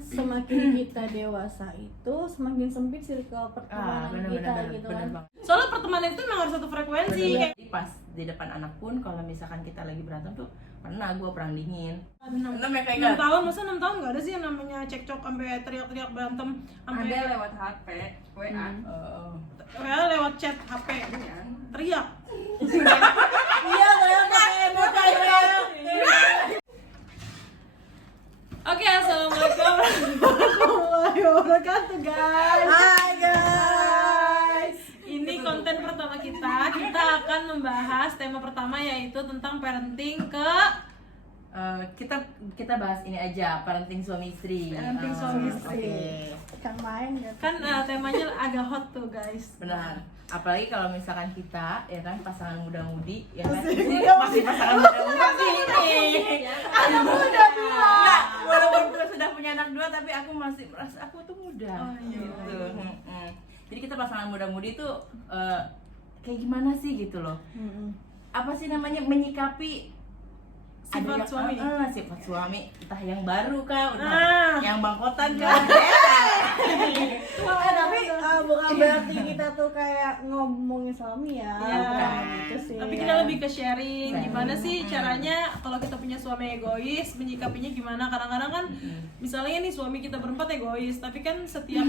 semakin kita dewasa itu semakin sempit circle pertemanan kita gitu kan. Soalnya pertemanan itu memang harus satu frekuensi. Kayak Pas di depan anak pun kalau misalkan kita lagi berantem tuh pernah gue perang dingin. 6 ya kayak 6 tahun, masa 6 tahun nggak ada sih yang namanya cekcok sampai teriak-teriak berantem sampai Ada lewat HP, WA. lewat chat HP teriak. Iya, saya pakai emoji. Oke, assalamualaikum warahmatullahi wabarakatuh guys. Hai guys. Ini konten pertama kita. Kita akan membahas tema pertama yaitu tentang parenting ke kita bahas ini aja, parenting suami istri. Parenting suami istri. Oke. Kan main ya. kan temanya agak hot tuh guys. Benar. Apalagi kalau misalkan kita ya kan pasangan muda-mudi ya kan. Masih Pasangan muda-mudi nih. Anak muda dua. Enggak, walaupun gue sudah punya anak 2 tapi aku masih merasa aku tuh muda. Oh, iya. Gitu. Jadi kita pasangan muda-mudi tuh kayak gimana sih gitu loh. Apa sih namanya menyikapi Sifat suami. Sifat suami entah yang baru kah, Ah. yang bangkotan kah. Tapi bukan berarti kita tuh kayak ngomongin suami ya. Iya. Bukan gitu sih. Tapi kita lebih ke sharing gimana sih caranya kalau kita punya suami egois, menyikapinya gimana. Kadang-kadang kan misalnya nih suami kita berempat egois, tapi kan setiap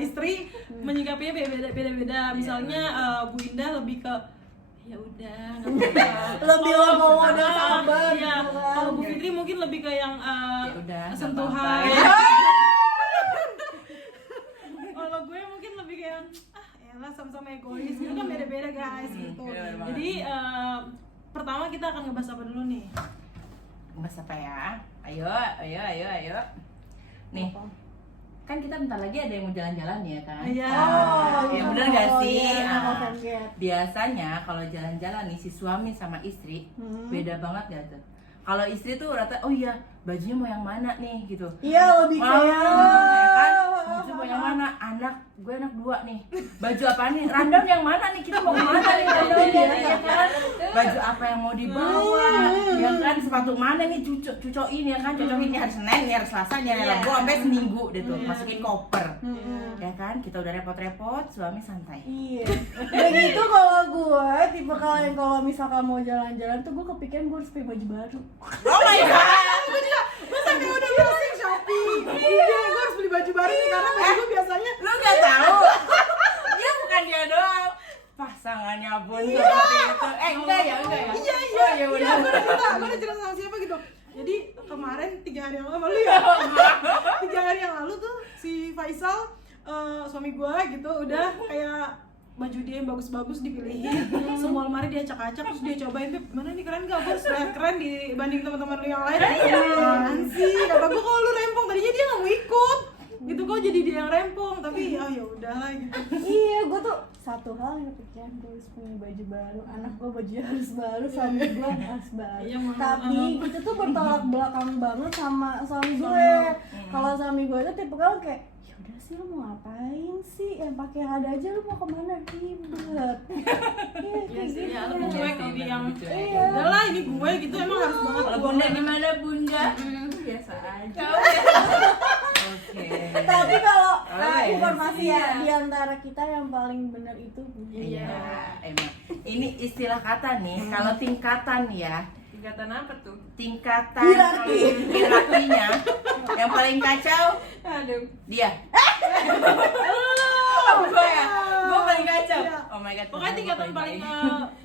istri menyikapinya beda-beda. Misalnya Bu Indah lebih ke ya udah nggak apa-apa. Lebih legowo dan sabar Iya. gitu kan. Kalau Bu Fitri mungkin lebih ke yang Ya udah, nggak sentuhan. apa-apa. Kalau gue mungkin lebih ke yang elah sama-sama egois. Itu kan beda-beda guys gitu. bener banget. Jadi pertama kita akan ngebahas apa dulu nih? Mas apa ya? Ayo. Nih, kan kita bentar lagi ada yang mau jalan-jalan ya kan? Iya. Ya bener gak sih? Iya, Ah, no forget. biasanya kalau jalan-jalan nih si suami sama istri beda banget ya tuh. Kalau istri tuh rata, oh iya bajunya mau yang mana nih gitu. Iya, lebih Mau kayak ya kan? Baju mau yang mana? Gue anak 2 nih. Baju apa nih? Random yang mana nih? Kita mau kemana nih? Ya kan? Baju apa yang mau dibawa? Ya kan? Sepatu mana nih? Cucokin ya kan? Cocokin hari Senin, hari Selasa, hari Rabu sampai seminggu deh tuh. Masukin koper. Ya kan? Kita udah repot-repot, suami santai. Iya. Begitu kalau gue tipe yang kalau misalkan mau jalan-jalan tuh gue kepikiran gue harus pakai baju baru. Oh my god. Gue sampai udah browsing Shopee. Iya, gue harus beli baju baru nih karena baju gue biasanya Lu gak tahu? Dia bukan dia doang. Pasangannya pun seperti itu. Enggak ya? Iya, Oh, iya benar. gue udah cerita sama siapa gitu. Jadi kemarin 3 hari yang lalu ya. 3 hari yang lalu tuh si Faisal suami gue gitu udah kayak baju dia yang bagus-bagus dipilihin, semua lemari dia acak-acak terus dia cobain, Beb, mana nih keren gak? Gue harus lihat keren dibanding teman-teman lu yang lain. Apaan sih? Kata gue kalau lu rempong, tadinya dia nggak mau ikut. Gitu kok jadi dia yang rempong, tapi ya udahlah gitu. Iya, gue tuh satu hal yang kepikiran gue harus punya baju baru. Anak gue bajunya harus baru, suami gue harus baru. Iya, mahal. Tapi itu tuh bertolak belakang banget sama suami gue. Kalau suami gue tuh tipe kayak ya udah sih lu mau ngapain sih? Yang pakai yang ada aja lu mau kemana ribet. Iya kayak gitu. Ya, lebih cuek, lebih yang Iya. udahlah ini gue gitu emang harus banget. Kalau bunda gimana bunda? Biasa aja. Oke. Tapi kalau Oh, informasi iya. ya di antara kita yang paling benar itu Iya, emang. Ini istilah kata nih, kalau tingkatan ya, Tingkatan apa tuh? tingkatan Hierarki. hierarkinya yang paling kacau Aduh. dia. Gue ya, gue paling kacau. Iya. Oh my god. Pokoknya tingkatan paling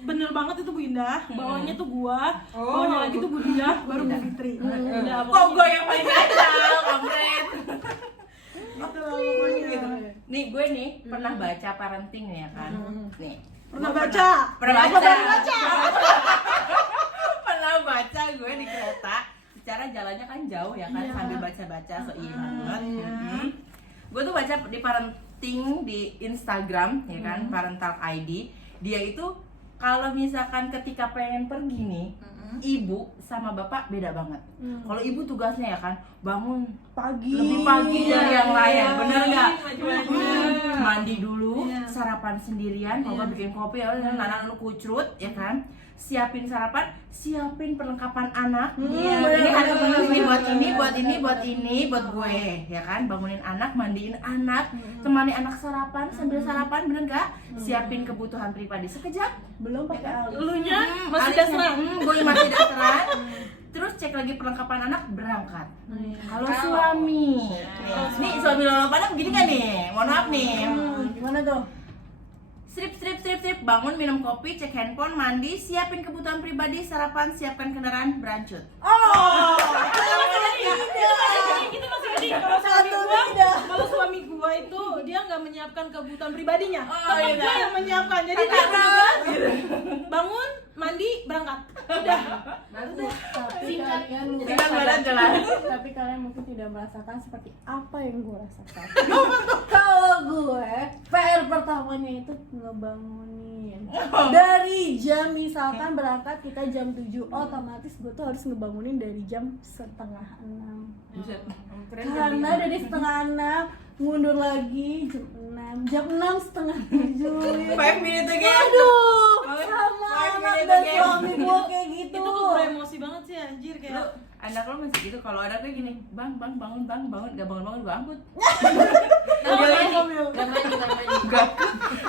bener banget itu Bu Indah, bawahnya tuh gua, Oh. bawahnya lagi tuh Bu Dinda, baru Bu Fitri. Udah Kok gue yang paling kacau, kampret. gitu lah pokoknya. Gitu. Nih gue nih pernah baca parenting ya kan. Nih. Pernah Gua baca? Pernah Apa baca. baru baca? Pernah baca gue di kereta. Secara jalannya kan jauh ya kan, Iya. sambil baca-baca so iya banget. Gue tuh baca di parenting di Instagram ya kan, Parental ID. Dia itu kalau misalkan ketika pengen pergi nih, ibu sama bapak beda banget. Kalau ibu tugasnya ya kan bangun pagi. lebih pagi dari yang lain, bener nggak? Maju-maju. Mandi dulu, Iya. sarapan sendirian, kalau nggak bikin kopi ya, anak-anak kucrut ya kan. siapin sarapan, siapin perlengkapan anak. Iya, Ini bener, anak bener, ini buat bener, ini, bener, buat ini, bener, buat bener. ini, buat gue, ya kan? Bangunin anak, mandiin anak, temani anak sarapan, sambil sarapan, bener nggak? Siapin kebutuhan pribadi sekejap. Belum pakai alis. Elunya masih Alisnya, dasaran. gue masih dasaran. Terus cek lagi perlengkapan anak, berangkat. Kalau suami, nih suami lo pada begini kan nih? Mohon maaf nih. Gimana tuh? Strip, bangun, minum kopi, cek handphone, mandi, siapin kebutuhan pribadi, sarapan, siapkan kendaraan, berancut. Oh, Itu masih gede. Kalau suami gua itu dia nggak menyiapkan kebutuhan pribadinya. Oh, Tetap iya. gua yang menyiapkan. Jadi dia bener-bener bangun, mandi, berangkat. Udah. tapi kalian mungkin Tinggal badan jalan. tapi kalian mungkin tidak merasakan seperti apa yang gue rasakan. Kalau gue PR pertamanya itu ngebangunin dari jam, misalkan berangkat kita jam 7, otomatis gue tuh harus ngebangunin dari jam setengah 6 karena dari setengah 6 mundur lagi jam 6 setengah 7 5 minutes again. aduh Five sama anak minutes dan again. suami gue kayak gitu. Itu gue beremosi banget sih anjir Lu, kayak. anak lo masih gitu, kalau anak gue gini, bang, bangun, gak bangun, gue angkut. Oh, Dia iya, lagi, iya. Enggak.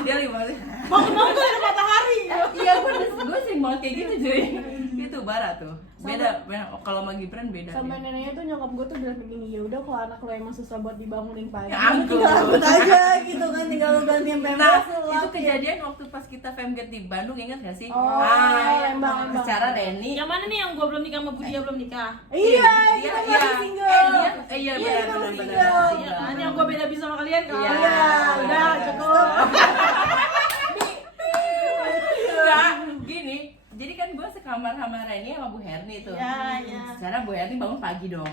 Dia lagi banget. Bangun-bangun tuh ada matahari. Iya, gue sering banget kayak gitu cuy. Itu bara tuh. Beda, kalau sama Gibran beda. Sampai dia. neneknya tuh nyokap gue tuh bilang begini, ya udah kalau anak lo emang susah buat dibangunin pagi, Ya lu ampun. tinggal angkut aja gitu kan, tinggal lu gantian pempes. Nah, lu itu lapin. kejadian waktu pas kita FMGet di Bandung, ingat gak sih? Oh, Lembang. Secara Denny. Yang mana nih yang gua belum nikah sama Budia belum nikah? Iya, Dia- kita iya. masih single. Iya, Iya, kita benar. masih single. Iya kan yang gua beda bisa sama kalian kan? Iya. Udah cukup. Enggak, gini. Jadi kan gue sekamar sama Reni sama Bu Herni tuh. Iya. Secara Bu Herni bangun pagi dong.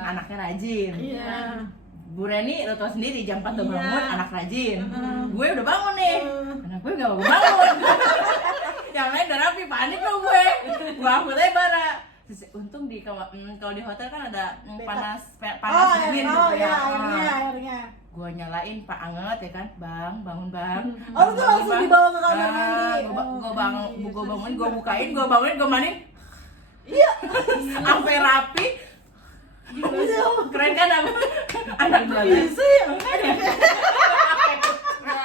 Anaknya rajin. Iya. Bu Reni lo tau sendiri jam 4 udah Iya. bangun, anak rajin. Gue udah bangun nih. Anak gue gak bangun. Yang lain udah rapi, panik dong gue. Gue angkut aja bara. Terus, untung di kalau di hotel kan ada panas Oh, dingin oh gitu ya, ya. airnya. Gue nyalain Pak anget ya kan, bang bangun bang. Oh, itu langsung Bang. dibawa ke kamar mandi. Gue bangun, gue bukain, gue bangunin, gue mandiin. Iya. Sampai rapi. Keren kan anak gue?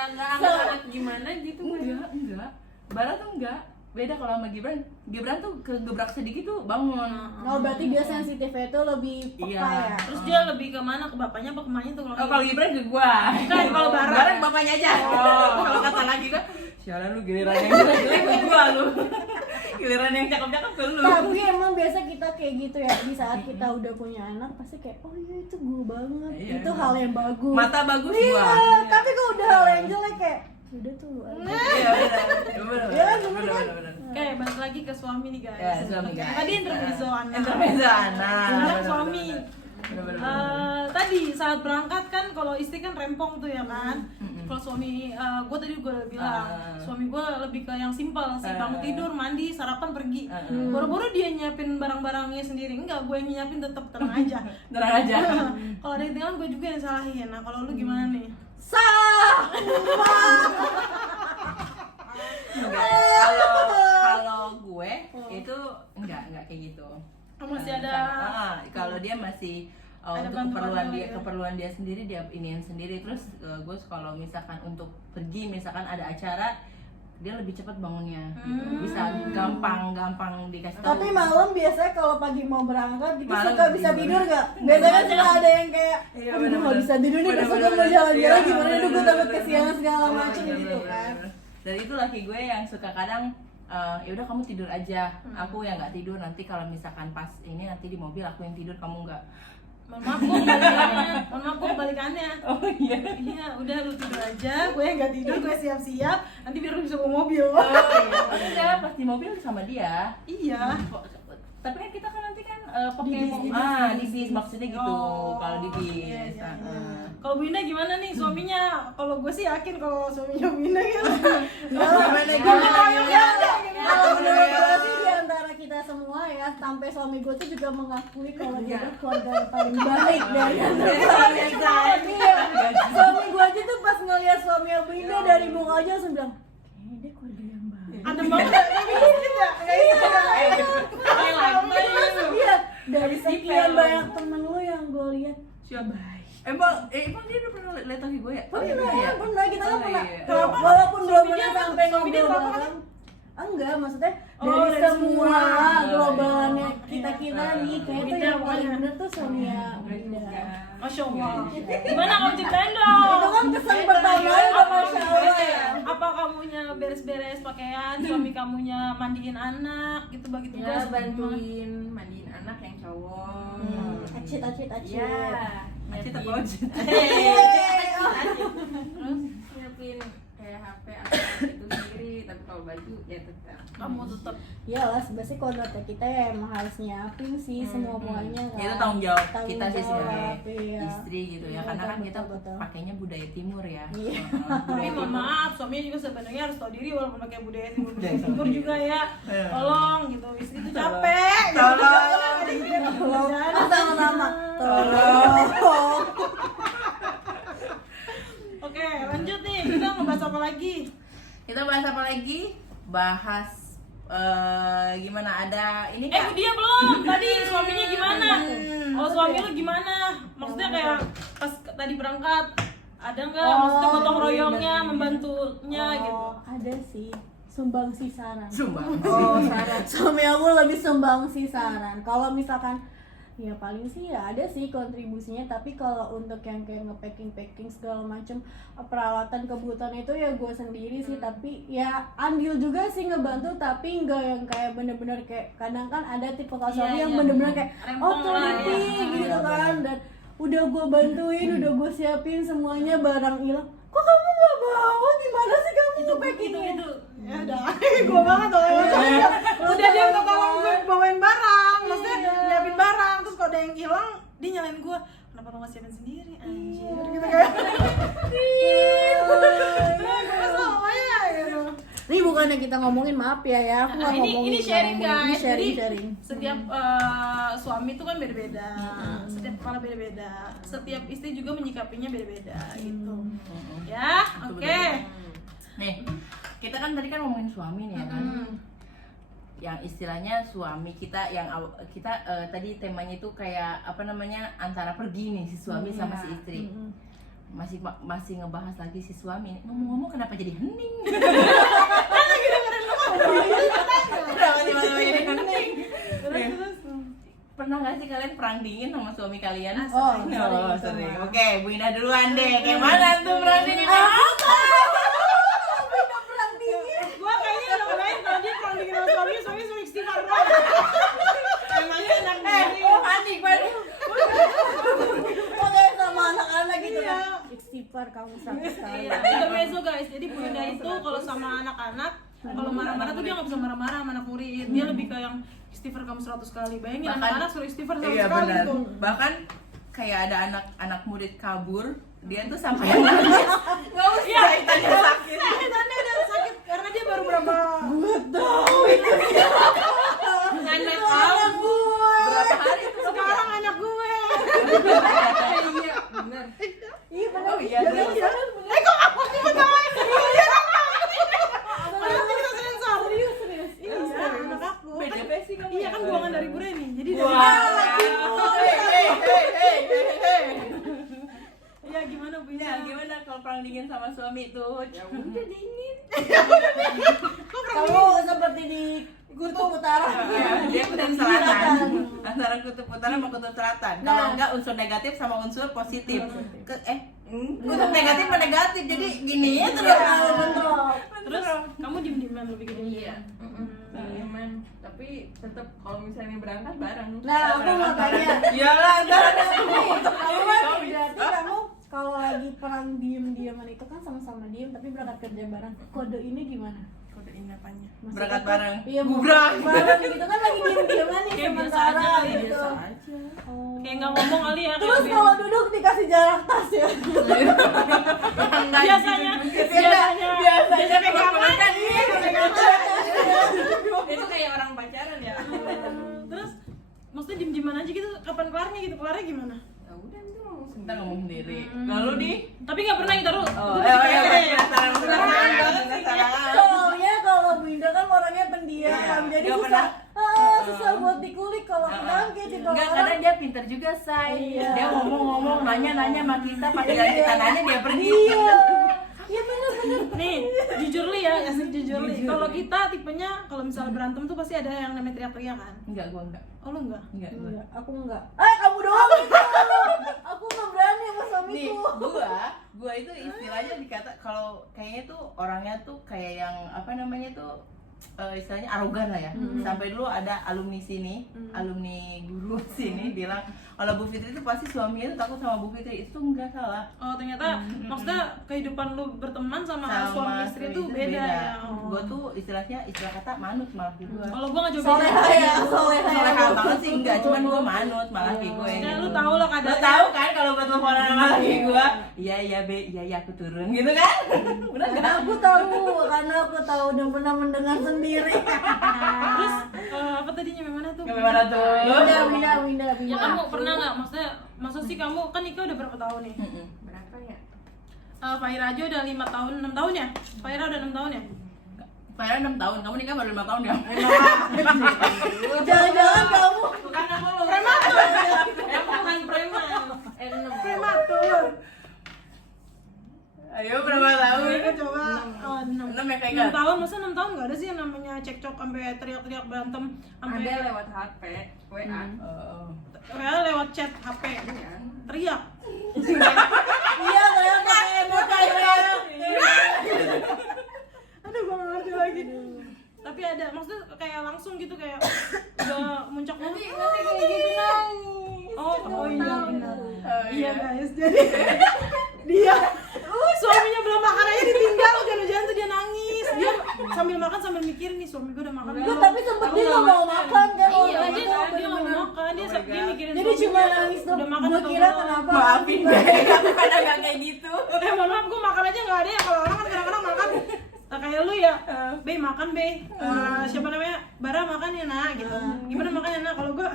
Nggak angkat gimana gitu kan. Enggak. Bara tuh enggak. Beda kalau sama Gibran tuh kegebrak sedikit tuh bangun. Oh, berarti dia sensitifnya itu lebih peka Iya. ya. Terus dia lebih ke mana? Ke bapaknya apa ke mamanya tuh Oh, kalau Gibran ke gua. Bukan, kalau Bara. Bara ke bapaknya aja. Kalau kata lagi gua, sialan lu giliran yang jelek-jelek ke gua lu. Giliran yang cakep-cakep ke lu. Tapi emang biasa kita kayak gitu ya, di saat kita udah punya anak pasti kayak, oh iya itu gue banget, Iya, itu hal yang bagus. Mata bagus Iya, gua. tapi kalau udah hal yang jelek kayak, udah tuh lu aja. Iya, benar. Iya, bener kan? Oke, balik lagi ke suami nih guys. Ya, suami, guys. Tadi intermezzo anak. Intermezzo anak. Sekarang Bener, suami. bener. Tadi saat berangkat kan kalau istri kan rempong tuh ya kan. Kalau suami, gue tadi gue udah bilang suami gue lebih ke yang simpel sih, bangun tidur, mandi, sarapan, pergi. Boro-boro dia nyiapin barang-barangnya sendiri, enggak, gue yang nyiapin, tetap tenang aja. Tenang aja. Kalau ada yang tinggal gue juga yang salahin. Nah kalau lu gimana nih? Sah! Kalau gue itu enggak kayak gitu. Masih ada. Kalau dia masih Ada untuk bantuan keperluan dia sendiri, dia iniin sendiri. Terus gue kalau misalkan untuk pergi, misalkan ada acara, dia lebih cepat bangunnya. Bisa gampang dikasih tahu. Tapi malam biasanya kalau pagi mau berangkat gitu Malam suka bisa tidur gak? Biasanya kan suka ada yang kayak, Iya, aduh gue bener-bener. gak bisa tidur nih, besok gue mau Bener-bener. jalan-jalan Iya, gimana, aduh gue bener-bener. takut kesiangan segala macem Bener, gitu bener, kan. bener. Dan itu laki gue yang suka kadang ya udah kamu tidur aja, aku yang nggak tidur, nanti kalau misalkan pas ini nanti di mobil aku yang tidur, kamu nggak. Mohon maaf gue kebalikannya. Oh iya. Iya, udah lu tidur aja, gue yang gak tidur, gue siap-siap, nanti biar lu bisa bawa mobil. Udah pas di mobil sama dia. Iya. Tapi kan kita kan nanti kan pakai Di bis. di bis maksudnya gitu. Oh, Kalau di bis. iya, iya, Ah, iya. ah. Kalau Bu Indah gimana nih suaminya? Kalau gue sih yakin kalau suaminya Bu Indah kan. Kalau Kalau menurut gue sih di antara kita semua ya, sampai suami gue tuh juga mengakui kalau dia tuh keluarga yang paling baik dari antara kita. Iya, suami gue aja tuh pas ngeliat suami Abu Indah dari muka aja langsung bilang, kayaknya dia keluarga yang baik. Adem banget, tapi dikit ya. Iya, dari sekian banyak temen lu yang gue lihat Siapa? Emang dia udah pernah lihat lagi gue ya? pernah kita kan Oh, pernah iya. walaupun belum pernah Suami dia sampai berapa ngobrol kan? bareng. Enggak, maksudnya Oh, dari dari semua semua. globalannya kita nih kayak tuh Bunda yang paling pokoknya. bener tuh Sonia Bunda. Masya Allah. Gimana kamu ceritain dong? Itu kan kesan pertama udah Masya Allah ya. Apa kamunya beres-beres pakaian, suami kamunya mandiin anak, gitu bagi Ya tugas. bantuin mandiin anak yang cowok. Acit. Iya. Acit apa Ojit? Terus nyiapin kayak HP atau itu sendiri, tapi kalau baju ya tetap. Kamu tetap Iyalah, sebenarnya kodratnya kita ya emang harus nyiapin sih semua muanya kan. Itu tanggung jawab Tanggung kita sih sebagai jawab, iya. istri gitu ya, Iya, karena kan kita betul. pakainya budaya timur ya. Iya. tapi mohon maaf, suaminya juga sebenarnya harus tahu diri walaupun pakai budaya timur Budaya timur juga ya. Iya. Tolong gitu, istri itu capek. Tolong. Sama-sama. Tolong. Oke, lanjut nih. Kita ngebahas apa lagi? Kita bahas apa lagi? Bahas gimana ada ini Dia belum. Tadi suaminya gimana? Oh, suami lu gimana? Maksudnya kayak pas tadi berangkat ada nggak? Maksudnya gotong royongnya, membantunya gitu. Ada sih. Sumbang sih saran. Sumbang. Oh, saran. Suami aku lebih sumbang sih saran. Kalau misalkan ya paling sih ya ada sih kontribusinya, tapi kalau untuk yang kayak nge-packing segala macem peralatan kebutuhan itu ya gue sendiri sih. Tapi ya andil juga sih ngebantu, tapi nggak yang kayak bener-bener kayak kadang kan ada tipe suami yang bener-bener kayak Rempong lah, teliti ya. gitu kan, dan udah gue bantuin, udah gue siapin semuanya, barang hilang kok kamu nggak bawa, gimana sih kamu nge-packingnya? Itu ya udah gue banget loh udah dia minta tolong gue bawain barang, maksudnya nyiapin barang, terus kalau ada yang hilang dia nyalain gue, kenapa lo nggak siapin sendiri anjir gitu kayak kesel ya gitu. Ini bukannya kita ngomongin, maaf ya aku nggak ngomongin. Ini sharing guys, Ini jadi sharing. setiap suami itu kan beda-beda, setiap kepala beda-beda, setiap istri juga menyikapinya beda-beda gitu ya. Oke. Nih, kita kan tadi kan ngomongin suami nih ya kan. Yang istilahnya suami kita yang kita tadi temanya itu kayak apa namanya, antara pergi nih si suami sama si istri. Masih ngebahas lagi si suami. Ngomong-ngomong kenapa jadi hening? Kenapa tiba-tiba jadi hening? Pernah nggak sih kalian perang dingin sama suami kalian? Oh, sering. Oke, Bu Ina duluan deh. Kayak mana tuh perang dingin? Gua kayaknya udah kebayang kalau dia perang dingin sama suami suruh istighfar doang. Emangnya enak banget. Panik, panik. Oke, sama anak-anak gitu Iya. kan. Istighfar kamu 100 kali. Tapi intermezzo guys, jadi Bu Indah itu kalau sama anak-anak, kalau marah-marah tuh dia nggak bisa marah-marah sama anak murid. Dia lebih ke yang istighfar kamu 100 kali. Bayangin Bahkan- anak-anak suruh istighfar 100 Iya kali benar. gitu. Bahkan kayak ada anak murid kabur, dia tuh sampai nangis. Nggak usah ditanya sakit. Tanya udah sakit karena dia baru berapa Anak kamu berapa hari tuh sekarang anak gue. Iya benar. Iya benar. Oh iya benar. Kok aku ketawain? Padahal kita sensor. Serius. Iya, anak aku. BDP sih kamu. Iya kan buangan dari Bu Reni. Jadi dari Iya gimana Bu Ya, Indah? gimana kalau perang dingin sama suami tuh? Ya udah dingin. Kamu seperti di Kutub Utara. Ya, dia kutub selatan. Antara kutub utara sama kutub selatan. Kalau enggak unsur negatif sama unsur positif. Kutub negatif sama negatif. Jadi gini ya terus. Terus kamu diem-dieman lebih ke diem. Dieman. Tapi tetap kalau misalnya berangkat bareng. Nah, aku mau tanya. Iyalah, antara Kamu kan berarti kamu kalau lagi perang diem-dieman itu kan sama-sama diem tapi berangkat kerja bareng. Kode ini gimana? Kodein apanya? Maksudnya Berangkat tuh, bareng. Iya, Bubrang. bareng gitu kan lagi diem-dieman nih Kayak biasa sementara aja kali, gitu. Biasa aja. Oh. Kayak nggak ngomong kali ya. Terus kayak kalau duduk dikasih jarak tas ya. biasanya Biasanya pegangan. Itu kayak orang pacaran ya. Terus maksudnya diem-dieman aja gitu, kapan kelarnya gitu? Kelarnya gimana? Ya udah itu ngomong sebentar ngomong sendiri. Lalu di Tapi nggak pernah kita dulu. penasaran. Soalnya kalau Bu Indah kan orangnya pendiam, Iya. jadi Nggak pernah. susah buat dikulik kalau kita kan kayak tipe Enggak, orang. kadang dia pinter juga, Say. Iya. Dia ngomong-ngomong, nanya-nanya sama kita, pas kita nanya dia pergi. Iya. Iya benar-benar. Nih, jujur li ya, asik jujur li. Kalau kita tipenya kalau misalnya berantem tuh pasti ada yang namanya teriak-teriak kan. Enggak, gua enggak. Oh lu enggak? Enggak, gua. Enggak, aku enggak. Kamu doang gitu. Aku enggak berani sama Nih, suamiku. gua itu istilahnya dikata kalau kayaknya tuh orangnya tuh kayak yang apa namanya tuh istilahnya arogan lah ya. Sampai dulu ada alumni sini, alumni guru sini bilang kalau Bu Fitri itu pasti suaminya tuh takut sama Bu Fitri. Itu enggak salah. Oh ternyata maksudnya kehidupan lu berteman sama suami istri itu beda ya. Oh. Gua tuh istilahnya istilah kata manut malah di gua. Kalau gua nggak coba Soleha ya, soleha ya. Soleha banget sih enggak, cuman gua manut malah kayak gue. Ya, lu tahu lah Lo kadang. tahu kan kalau buat teleponan sama laki gua, iya Be, iya aku turun gitu kan. Benar Karena aku tahu udah pernah mendengar sendiri. Terus apa tadinya memang tuh? Gimana tuh? Winda. Ya kamu pernah nggak? Maksudnya sih kamu kan nikah udah berapa tahun nih? Berapa ya? Faira aja udah 5 tahun, 6 tahun ya? Faira udah 6 tahun ya? Faira 6 tahun, kamu nikah baru 5 tahun ya? Jangan-jangan kamu Bukan aku lu. Prematur. Aku bukan preman. Prematur. Ayo berapa tahun? Mereka coba 6 6 ya kayak 6 tahun, masa 6 tahun nggak ada sih yang namanya cekcok sampai teriak-teriak berantem sampai Ada lewat HP, WA. lewat chat HP teriak. iya kayak pakai emoji. Aduh gua nggak ngerti lagi. Tapi ada, maksudnya kayak langsung gitu kayak udah muncak Nanti kayak gitu nangis. Oh iya benar. Oh, Iya guys, jadi dia suaminya belum makan aja ditinggal, hujan-hujan tuh dia nangis. Dia sambil makan sambil mikir nih suami gue udah makan Enggak, belum. tapi sempet dia nggak mau makan kan. Iya, waktu dia itu. dia nggak mau makan, dia mikirin Jadi suaminya cuma nangis tuh. udah makan Gue atau kira belum. kenapa? Maafin deh, aku kadang gak kayak gitu. Mohon maaf, gue makan aja nggak ada ya. Kalau orang kan kadang-kadang makan kayak lu ya, Be makan Be. Siapa namanya? Bara makan ya nak gitu. Gimana makan ya nak? Kalau gue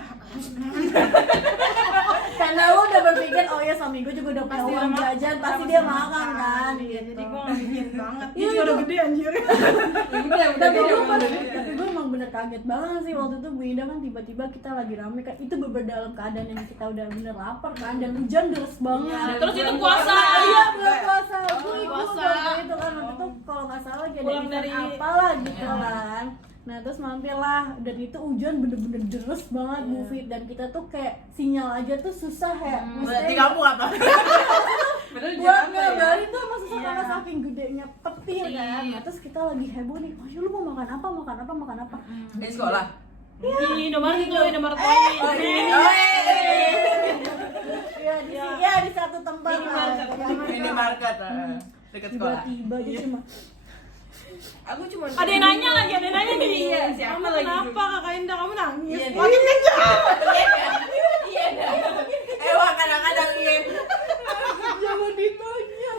Karena lu udah berpikir oh ya suami gue juga udah punya Pasti uang udah jajan, pasti dia makan kan. Iya, jadi gue nggak mikirin banget. Dia Iya, juga udah itu. gede anjir. Tapi gue emang bener kaget banget sih waktu itu Bu Ida kan tiba-tiba kita lagi rame kan itu bener dalam keadaan yang kita udah bener lapar kan dan hujan deras banget. Terus itu puasa. Iya bulan puasa, gue ikut Puasa. waktu itu kan waktu itu kalau nggak salah lagi ada Pulang event dari- apalah gitu kan. Nah terus mampir lah dan itu hujan bener-bener deras banget Bu Fit dan kita tuh kayak sinyal aja tuh susah ya. Berarti kamu apa? Bener Buat jangan ngabarin tuh masih Iya. karena saking gedenya petir kan. Nah, terus kita lagi heboh nih, oh lu mau makan apa? Di sekolah. Di Indomaret itu, Indomaret Oh, ini. Iya di satu tempat lah. Minimarket dekat sekolah. Tiba-tiba dia cuma Aku cuma Ada yang nanya lagi, ada yang nanya nih. Iya, siapa Kamu lagi kenapa Kakak Indah kamu nangis? Iya, Makin kencang. Iya. Wah kadang-kadang iya. jangan ditanya.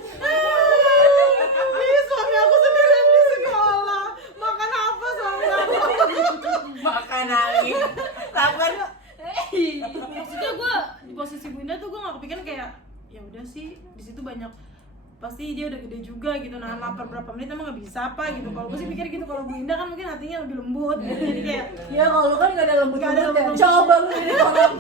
Ih, suami aku sendirian di sekolah. Makan apa suami aku? Makan nangis. Sabar. Maksudnya gue di posisi Bu Indah tuh gue nggak kepikiran kayak ya udah sih di situ banyak pasti dia udah gede juga gitu, nahan lapar berapa menit emang nggak bisa apa gitu. Kalau gue sih pikir gitu, kalau Bu Indah kan mungkin hatinya lebih lembut gitu. Jadi kayak Ya kalau lu kan gak ada Nggak ada lembut-lembut ya. lembut-lembut. Coba lu jadi orang.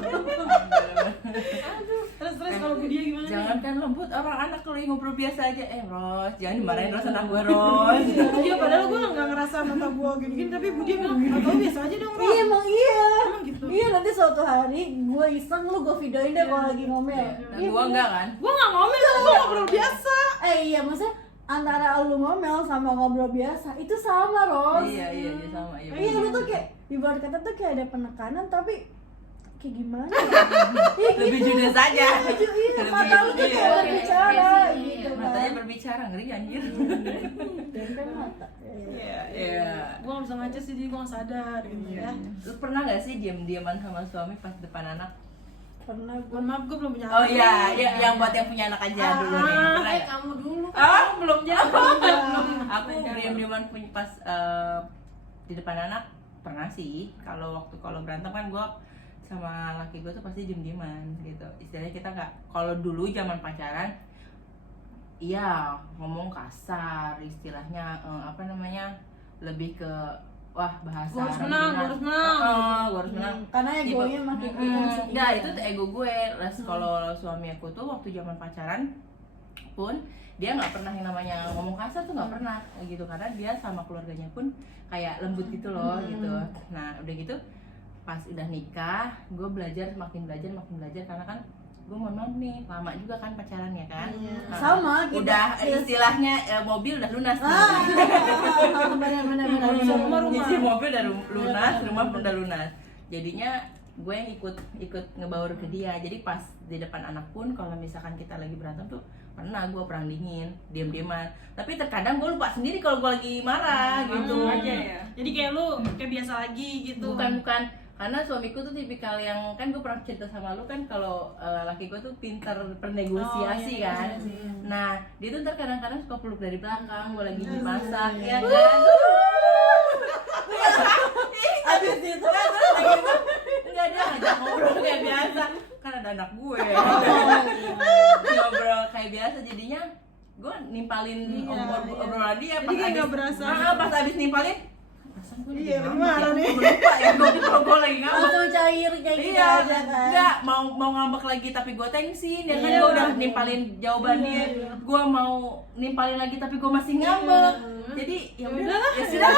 terus kalau Bu Dia gimana nih? Jangan kan lembut, orang anak kalau ngobrol biasa aja. Ros, jangan dimarahin Ros anak gue Ros. Iya padahal gue nggak ngerasa mata gue gini-gini, tapi Bu Dia bilang nggak tahu biasa aja dong Ros. Iya emang iya. Emang gitu. Iya nanti suatu hari gue iseng lu gue videoin deh kalau lagi ngomel. Dan gua enggak kan? Gue nggak ngomel, gue ngobrol biasa. Iya maksudnya antara lu ngomel sama ngobrol biasa itu sama Ros. Iya sama. Iya. Iya lu tuh kayak ibarat kata tuh kayak ada penekanan tapi kayak gimana? Lebih judes aja. Iya, mata lu tuh Iya. kayak berbicara gitu kan. Matanya berbicara, ngeri anjir. Dempel mata. Iya. Gue nggak bisa ngaca sih, jadi gue nggak sadar gitu ya. Lu pernah gak sih diam-diaman sama suami pas depan anak? Pernah gue. Mohon maaf gue belum punya Oh anak. iya, yang buat yang punya anak aja dulu nih. Pernah gak? kamu dulu Ah, belum jadi. Aku diam-diaman punya pas di depan anak pernah sih. Kalau berantem kan gue sama laki gue tuh pasti diem-dieman gitu. Istilahnya kita nggak, kalau dulu zaman pacaran, iya ngomong kasar, istilahnya apa namanya, lebih ke wah bahasa Gua harus menang, gua harus menang. gua harus menang. Karena egonya makin kenceng. Enggak, itu tuh ego gue. Terus kalau suami aku tuh waktu zaman pacaran pun dia nggak pernah yang namanya ngomong kasar tuh nggak pernah gitu, karena dia sama keluarganya pun kayak lembut gitu loh gitu. Nah udah gitu pas udah nikah gue makin belajar karena kan gue mohon maaf nih lama juga kan pacarannya kan. Nah, Sama kita. udah istilahnya mobil udah lunas nih. Benar-benar. Nyicil mobil udah lunas, rumah pun udah lunas. Jadinya gue yang ikut ngebaur ke dia. Jadi pas di depan anak pun kalau misalkan kita lagi berantem tuh pernah gue perang dingin, diam-diaman. Tapi terkadang gue lupa sendiri kalau gue lagi marah gitu. aja ya. Jadi kayak lu kayak biasa lagi gitu. Bukan, karena suamiku tuh tipikal yang kan gue pernah cerita sama lu kan kalau laki gue tuh pintar bernegosiasi kan. Nah dia tuh ntar kadang-kadang suka peluk dari belakang, gue lagi dimasak ya kan. Abis itu Enggak, dia ngajak ngobrol kayak biasa kan ada anak gue. Ngobrol kayak biasa jadinya gue nimpalin obrolan dia. Jadi kayak nggak berasa. Pas abis nimpalin perasaan gue Iya, lagi marah ngambek ya. nih. Gue lupa ya gue lagi ngambek. langsung cair kayak gitu Iya, aja kan. enggak mau ngambek lagi tapi gue tensin ya kan. Iya, Gue udah iya. nimpalin jawaban dia, gue mau nimpalin lagi tapi gue masih ngambek. Jadi ya udah ya sudah.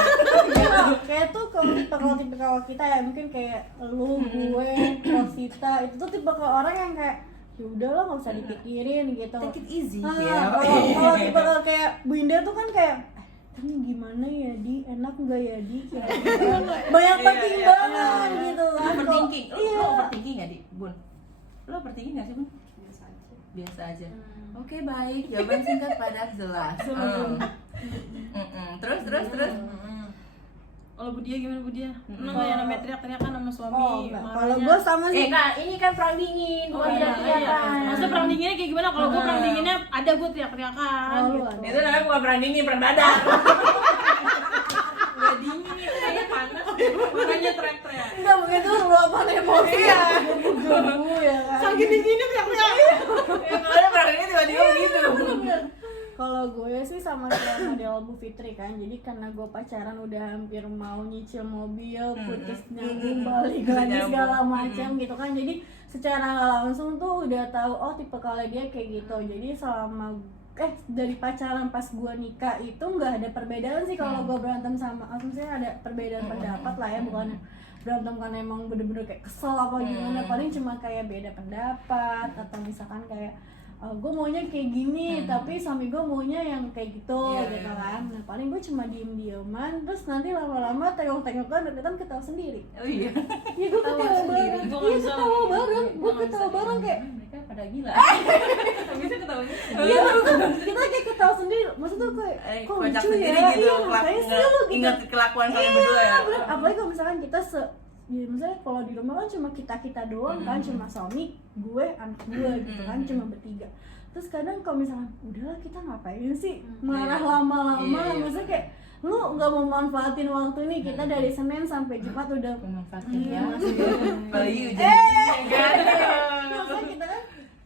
Iya, kayak tuh kalau tipikal kita ya mungkin kayak lu, gue, Rosita itu tuh tipikal orang yang kayak ya udahlah nggak usah dipikirin gitu. Take it easy Nah, ya. kalau tipikal kayak Bu Indah tuh kan kayak ini gimana ya Di, enak nggak ya Di? Kira-kira. Banyak pertimbangan gitu kan. Overthinking. Iya. Lo overthinking nggak di Bun? Lo overthinking nggak sih Bun? Biasa aja. Oke baik, jawaban singkat padat jelas. Terus. Kalau Budia gimana Budia? Pernah nggak yang namanya teriak-teriakan sama suami? Oh, enggak. marahnya? Kalau gue sama sih. Kak, ini kan perang dingin, bukan iya. teriak-teriakan. Maksudnya perang dinginnya kayak gimana? Kalau gue perang dinginnya ada gue teriak-teriakan. Oh, gitu. ada. Itu namanya bukan perang dingin, perang badan. Nggak dingin, kayaknya panas. Makanya teriak-teriak. Enggak begitu luapan emosi ya. Gebu ya kan. Saking dinginnya teriak-teriak. Ya kalau ada perang dingin tiba-tiba gitu. Kalau gue sih sama kayak model Bu Fitri kan, jadi karena gue pacaran udah hampir mau nyicil mobil, putus nyambung balik lagi segala macam gitu kan, jadi secara nggak langsung tuh udah tahu oh tipe kalau dia kayak gitu. Jadi selama dari pacaran pas gue nikah itu nggak ada perbedaan sih kalau gue berantem sama, maksudnya ada perbedaan pendapat lah ya, bukan berantem karena emang bener-bener kayak kesel apa gimana, paling cuma kayak beda pendapat atau misalkan kayak gue maunya kayak gini tapi suami gue maunya yang kayak gitu gitu kan. Nah paling gue cuma diem-dieman, terus nanti lama-lama tengok-tengokan deketan ketawa sendiri. Oh iya. Iya gue ketawa bareng, iya ketawa bareng, gue ketawa bareng kayak Mereka pada gila. Bisa ketahuan. iya kita kayak ketawa sendiri, maksudnya kayak kok Kocak lucu sendiri ya, gitu. iya ngapain sih lu gitu. Ingat kelakuan kalian berdua ya. Bener. Apalagi kalau misalkan kita ya misalnya kalau di rumah kan cuma kita doang kan, cuma suami, gue, anak gue gitu kan, cuma bertiga. Terus kadang kalau misalkan udahlah kita ngapain sih marah lama-lama, maksudnya kayak lu nggak mau manfaatin waktu nih, kita dari Senin sampai Jumat udah Memanfaatkan iya ya. masih Apalagi hujan kan. maksudnya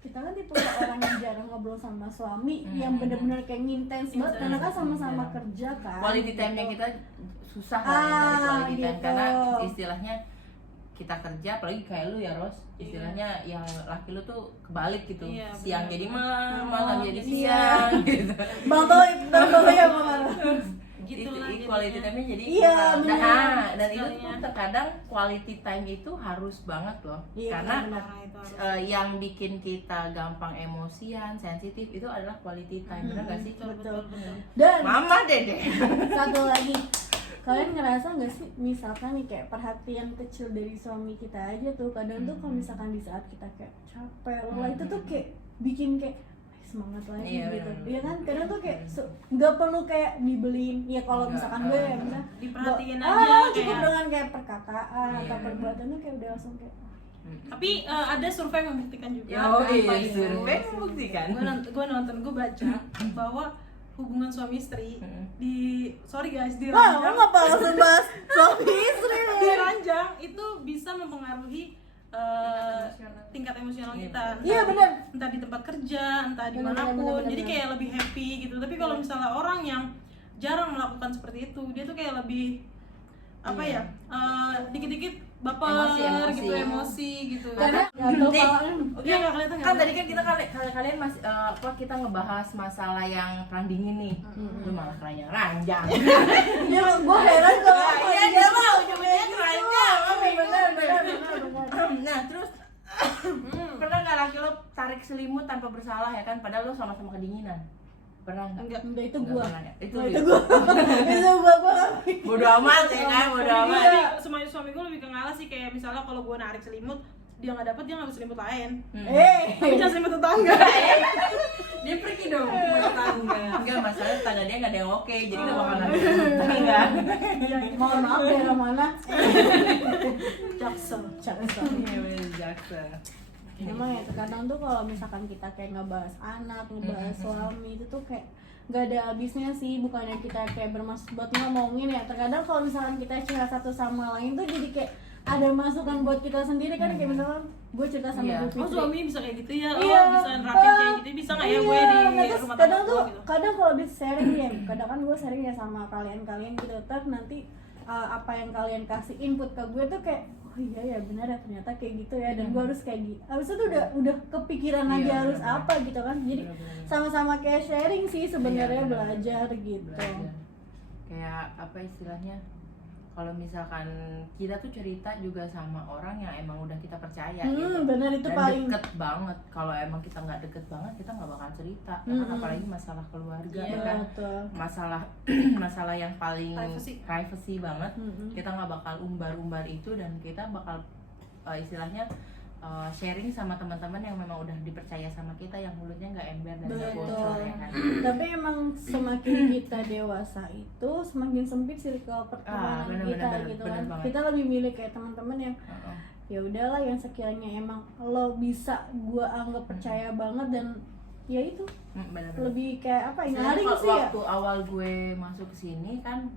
kita kan tipe orang yang jarang ngobrol sama suami yang bener-bener kayak ngintens banget karena kan sama-sama kerja kan. Quality time-nya kita susah lah quality time gitu. karena istilahnya kita kerja, apalagi kayak lu ya Ros, istilahnya yang laki lu tuh kebalik gitu, Iya, siang benar. jadi malam jadi Iya. siang gitu. Bang Toib ya Bang. Gitu lah Itu quality time-nya jadi Iya, kurang. benar. Dan itu tuh Sekalinya. terkadang quality time itu harus banget loh, Iya, karena benar. Nah, itu harus. yang bikin kita gampang emosian, sensitif itu adalah quality time, benar gak sih? Betul. Dan Mama Dede. satu lagi, kalian ngerasa nggak sih misalkan nih kayak perhatian kecil dari suami kita aja tuh kadang tuh kalau misalkan di saat kita kayak capek lelah itu tuh kayak bikin kayak semangat lagi Iya, gitu, benar. iya kan? Kadang tuh kayak nggak perlu kayak dibeliin, ya kalau Nggak, misalkan gue ya misalnya Diperhatiin nggak- aja, cukup kayak- dengan kayak perkataan Iya, atau benar. perbuatannya kayak udah langsung kayak Tapi ada survei membuktikan juga. Yo, kan, survei membuktikan. gue nonton, gue baca bahwa hubungan suami istri di di wah ranjang, nggak langsung bahas suami istri di ranjang itu bisa mempengaruhi tingkat emosional kita. Iya, Entah- benar. Entah di tempat kerja, entah Benar, dimanapun. benar, Jadi benar. kayak lebih happy gitu. Tapi kalau misalnya orang yang jarang melakukan seperti itu, dia tuh kayak lebih apa Iya. ya dikit-dikit baper Emosi. gitu, emosi gitu. Karena gagal Nih, kalau Iya nggak kelihatan kan tadi kan kita kalian masih kita ngebahas masalah yang perang dingin nih. Lu malah ranjang. ya gue heran kalau Iya dia mau ujungnya keranjang. benar. Nah terus pernah nggak laki lo tarik selimut tanpa bersalah ya kan? Padahal lo sama-sama kedinginan. Pernah nggak? Enggak. itu Nggak gue pernah ya? Itu itu dia. gue Bodo amat ya kan, bodo amat. Suami gue lebih ke ngalah sih, kayak misalnya kalau gue narik selimut dia nggak dapet, dia ngambil selimut lain. Tapi jangan selimut tetangga. Dia pergi dong ke tetangga. Enggak, masalah tetangga dia nggak ada yang oke, jadi nggak bakal ngambil tetangga. mohon maaf ya mana Jaksel. Iya bener, jaksa. emang ya terkadang tuh kalau misalkan kita kayak ngebahas anak, ngebahas suami itu tuh kayak nggak ada habisnya sih. Bukannya kita kayak bermaksud buat ngomongin ya, terkadang kalau misalkan kita cerita satu sama lain tuh jadi kayak ada masukan buat kita sendiri kan. Kayak misalkan gue cerita sama Iya. Bu Oh Fitri, suami bisa kayak gitu ya? Iya. Oh bisa nerapin kayak gitu, bisa nggak ya gue di terus rumah kadang tangga tuh gue gitu? kadang kalau habis sharing ya, kadang kan gue sharing ya sama kalian gitu, terus nanti apa yang kalian kasih input ke gue tuh kayak oh iya ya benar ya ternyata kayak gitu ya, dan gue harus kayak gitu. Habis itu udah kepikiran aja Iya, harus benar-benar. apa gitu kan. Jadi Benar-benar. sama-sama kayak sharing sih sebenarnya, Iya, benar. belajar gitu. Belajar. Kayak apa istilahnya, kalau misalkan kita tuh cerita juga sama orang yang emang udah kita percaya gitu. Benar, itu Dan paling deket banget. Kalau emang kita nggak deket banget, kita nggak bakal cerita. Ya kan, apalagi masalah keluarga ya kan, betul. masalah masalah yang paling privacy banget. Kita nggak bakal umbar-umbar itu, dan kita bakal istilahnya sharing sama teman-teman yang memang udah dipercaya sama kita, yang mulutnya nggak ember dan nggak Betul. bocor ya kan. Tapi emang semakin kita dewasa itu semakin sempit circle pertemanan bener, kita bener, gitu bener kan. banget. Kita lebih milih kayak teman-teman yang Heeh. ya udahlah yang sekiranya emang lo bisa gua anggap percaya banget, dan ya itu Bener-bener. lebih kayak apa ya, Sebenarnya nyaring kalau sih ya. waktu awal gue masuk ke sini kan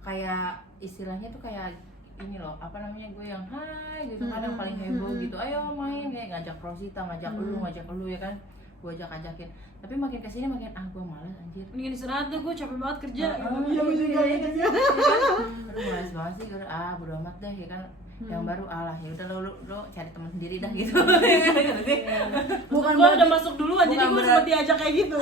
kayak istilahnya tuh kayak ini loh, apa namanya, gue yang hai gitu kan, yang paling heboh gitu, ayo main, kayak ngajak Rosita, ngajak lu ya kan, gue ajakin. Tapi makin kesini makin gue malas anjir. Mendingan istirahat tuh, gue capek banget kerja. Iya, gue juga gitu. Aduh malas banget sih, gue bodo amat deh ya kan. Yang baru alah ya udah lo cari teman sendiri dah gitu. Bukan Gue udah berarti, masuk duluan, jadi Bukan gue berat. sempet diajak kayak gitu.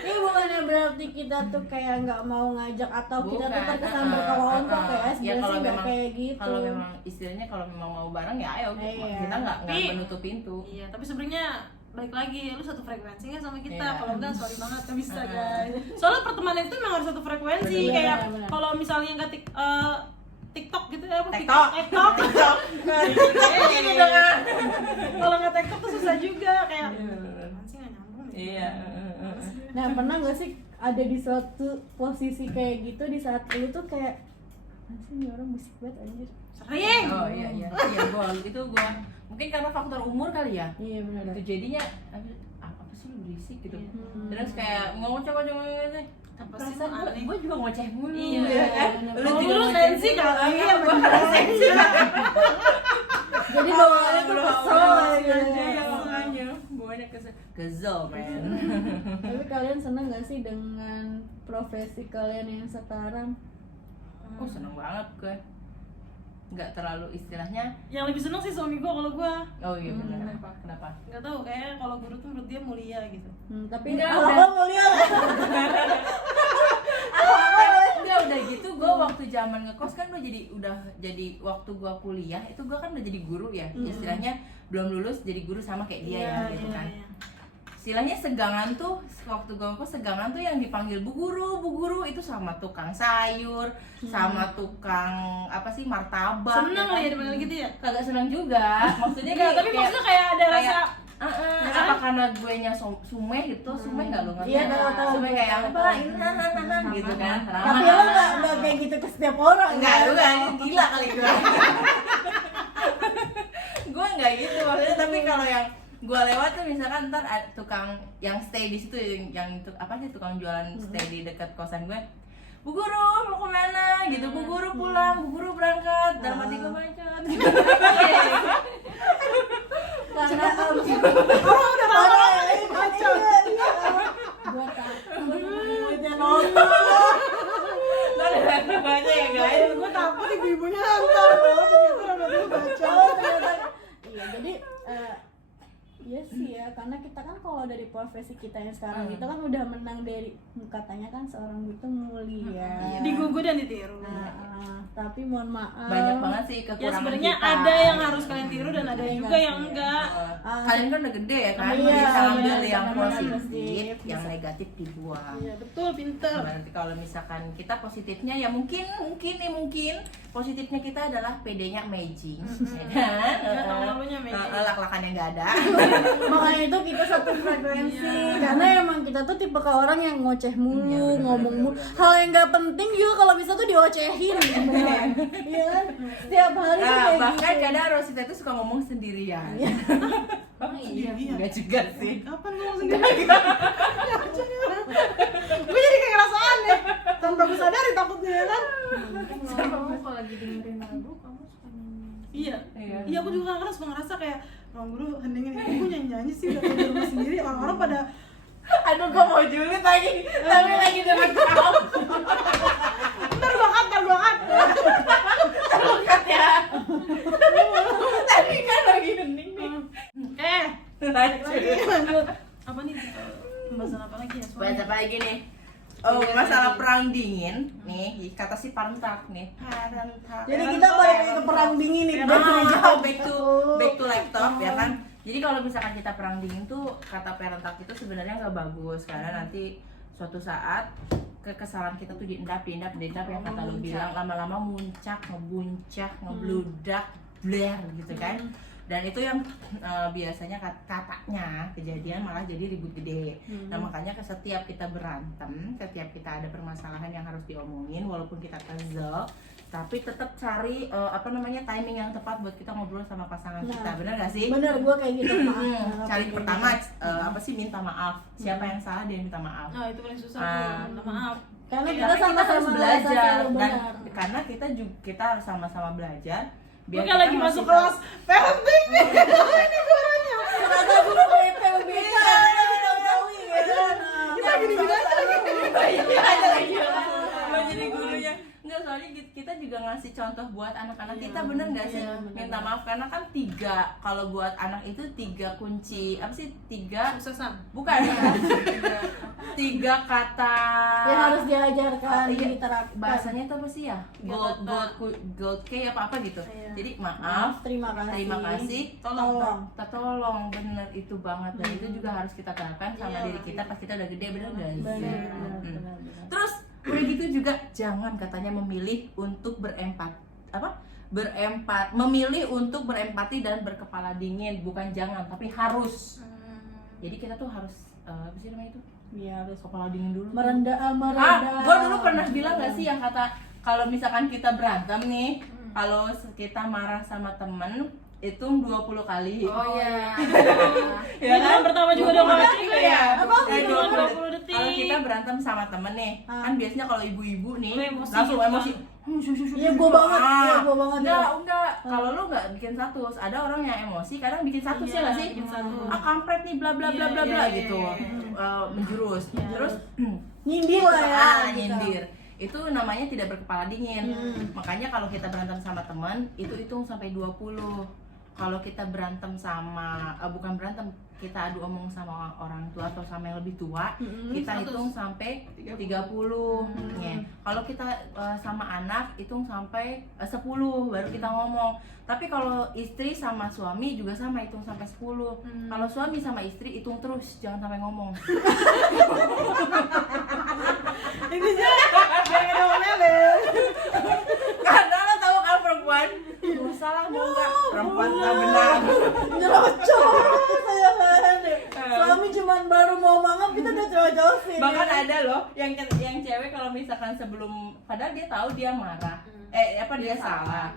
ini bukannya berarti kita tuh kayak nggak mau ngajak atau kita tuh Bukan, terkesan berkelompok ya. Ya Sebenarnya kalau sih nggak memang kayak gitu. kalau memang istilahnya kalau memang mau bareng ya ayo, Iya. kita nggak Tapi- menutup pintu. Iya, tapi sebenarnya balik lagi, lu satu frekuensi nggak sama kita? Iya. Kalau enggak, sorry banget, gak bisa guys. Soalnya pertemanan itu memang harus satu frekuensi. Bener, Kayak bener. kalau misalnya nggak TikTok gitu ya, apa? TikTok. TikTok. Ini dong ah. Kalau nggak TikTok tuh susah juga, kayak Iya. apaan sih nggak nyambung ya? Iya. Nah, pernah gak sih ada di suatu posisi kayak gitu di saat lu tuh kayak sih ini orang bisik banget anjir. Sering. Oh iya gua mungkin karena faktor umur kali ya. Iya benar. Itu jadinya apa sih lu berisik gitu. Terus kayak ngoceh-ngoceh Apa sih perasaan lu aneh? gue juga ngoceh mulu Iya, ya kan. bener. Kalau juga lu ngoceh sensi mulu. kali, Iya, ya, gua bener. karena sensi. Jadi bawaannya tuh kesel Iya, gitu. makanya bawaannya kesel men. Tapi kalian seneng gak sih dengan profesi kalian yang sekarang? Oh seneng banget gue. Nggak terlalu istilahnya. Yang lebih seneng sih suami gue kalau gue. Oh iya benar. Kenapa? Nggak tahu, kayaknya kalau guru tuh menurut dia mulia gitu. Tapi Enggak, apa mulia lah. Enggak udah gitu gue waktu zaman ngekos kan gue udah jadi waktu gue kuliah itu gue kan udah jadi guru ya, istilahnya belum lulus jadi guru sama kayak dia ya gitu kan. Istilahnya segangan tuh waktu gue ngekos, segangan tuh yang dipanggil bu guru itu sama tukang sayur, sama tukang apa sih martabak. Seneng lah kan? ya dipanggil gitu ya. Kagak seneng juga, maksudnya Enggak, tapi maksudnya kayak ada rasa apa karena gue nya sumeh gitu, sumeh nggak lu ngerti? Iya, tahu. Sumeh kayak Tahu, apa? tahu. Ini gitu kan. Tapi lo gak kayak gitu ke setiap orang. Enggak, kan? lu kan gila kali gue. Gue enggak gitu maksudnya, tapi kalau yang gue lewat tuh misalkan ntar tukang yang stay di situ yang apa sih tukang jualan stay di dekat kosan gue. Bu guru mau kemana gitu, bu guru pulang, bu guru berangkat, dalam hati gue macet. Karena orang udah parah ya, kacau. Gue takut duitnya nonton. Lo ada banyak ya guys. Iya sih ya, karena kita kan kalau dari profesi kita yang sekarang itu kan udah menang dari, katanya kan seorang itu mulia. Digugu dan ditiru. Tapi mohon maaf. Banyak banget sih Ya kekurangan sebenarnya kita. ada yang harus kalian tiru dan ada juga yang enggak. Kalian kan udah gede ya kan, Iya, bisa ambil iya, yang benar, positif, positif. yang negatif dibuang. Iya betul, pinter. Berarti kalau misalkan kita positifnya ya mungkin positifnya kita adalah PD-nya amazing, ya kan? Ya, tahun lalunya amazing. Lak-lakannya nggak ada. Makanya itu kita satu frekuensi. Karena emang kita tuh tipe ke orang yang ngoceh mulu, ngomong mulu. Hal yang nggak penting juga kalau bisa tuh diocehin, beneran. Iya kan? Setiap hari tuh kayak Bahkan gitu. kadang Rosita itu suka ngomong sendirian. Oh iya, Sendirian? enggak juga sih. Kapan ngomong sendiri? Gue jadi kayak ngerasa aneh tanpa gue sadari takutnya ya kan. Kamu kalau lagi dengerin lagu kamu suka nyanyi. Iya aku juga kadang suka ngerasa kayak Bang Guru hendengin ini gue nyanyi sih udah di rumah sendiri, orang-orang pada Aduh, gue mau julid lagi, tapi lagi dengan kamu. ntar gue cut Terlukat ya. Tadi kan lagi hening nih. lanjut apa nih pembahasan apa lagi ya Bahas apa lagi nih? Oh, masalah perang dingin nih, kata si Parentak nih. Parentak. Jadi kita balik lagi ke perang dingin nih. Back to laptop ya kan. Jadi kalau misalkan kita perang dingin tuh kata Parentak itu sebenarnya nggak bagus karena nanti suatu saat kekesalan kita tuh diendap yang kata lu bilang lama-lama muncak, ngebuncah, ngebludak, bler gitu kan. Dan itu yang biasanya katanya kejadian malah jadi ribut gede. Nah makanya setiap kita berantem, setiap kita ada permasalahan yang harus diomongin, walaupun kita kesel, tapi tetap cari timing yang tepat buat kita ngobrol sama pasangan kita, bener gak sih? Bener, gue kayak gitu. Cari pertama minta maaf. Siapa yang salah dia minta maaf. nah itu paling susah tuh minta maaf Karena kita Karena kita harus sama-sama belajar selalu dan benar. karena kita harus sama-sama belajar. gue biar kayak kita lagi masih masuk tahu- kelas parenting nih ini suaranya Ternyata gue kayak PUBG, kita tahu ya kan. kita gini aja lagi Iya, ada lagi. Mau jadi gurunya. Enggak, soalnya kita juga ngasih contoh buat anak-anak kita, bener nggak sih? Minta maaf karena kan 3, kalau buat anak itu 3 kunci, apa sih? 3 suksesan bukan 3 kata Yang harus diajarkan, iya, diterapkan. bahasanya itu apa sih ya? Gold key apa gitu. Jadi maaf, Terima kasih. tolong tolong, bener itu banget. Dan itu juga harus kita terapkan sama diri kita pas kita udah gede, bener nggak sih? Benar. Terus udah gitu juga jangan katanya memilih untuk memilih untuk berempati dan berkepala dingin, bukan jangan tapi harus. Jadi kita tuh harus apa sih namanya itu? Iya, harus Kepala dingin dulu. merendah. Gue dulu pernah bilang gak sih yang kata kalau misalkan kita berantem nih, kalau kita marah sama temen hitung 20 kali. Oh iya. Ya kan? pertama juga udah ngomong ya. Hitungan 20 detik. Kalau kita berantem sama temen nih, kan biasanya kalau ibu-ibu nih Emosi langsung gitu emosi. Iya, gua banget. Iya, gua banget. Enggak. Kalau lu enggak bikin status, ada orang yang emosi kadang bikin status ya enggak sih? bikin status. Kampret nih bla bla bla bla bla Iya, gitu. Menjurus. Terus Nyindir lah ya. nyindir. Itu namanya tidak berkepala dingin. Makanya kalau kita berantem sama teman, itu hitung sampai 20. Kalau kita berantem sama bukan berantem, kita adu omong sama orang tua atau sama yang lebih tua, kita hitung sampai 30. Ya. Kalau kita sama anak hitung sampai 10 baru kita ngomong. Tapi kalau istri sama suami juga sama, hitung sampai 10. Kalau suami sama istri hitung terus, jangan sampai ngomong. intinya biar ada omelin Karena lo tahu kan perempuan, mau salah mau enggak, perempuan tak benar. Nyerocos saya kan. Suami cuman baru mau mangap kita udah cocosin. Bahkan ada loh yang cewek kalau misalkan sebelum, padahal dia tahu dia marah, dia salah.